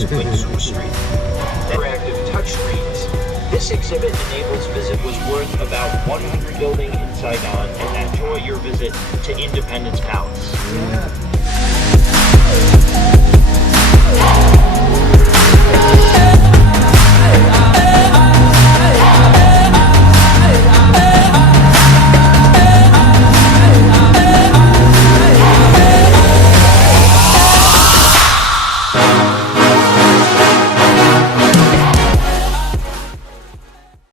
East Windsor Street. Interactive touchscreens. This exhibit enables visit was worth about 100 building in Saigon and enjoy your visit to Independence Palace. Yeah.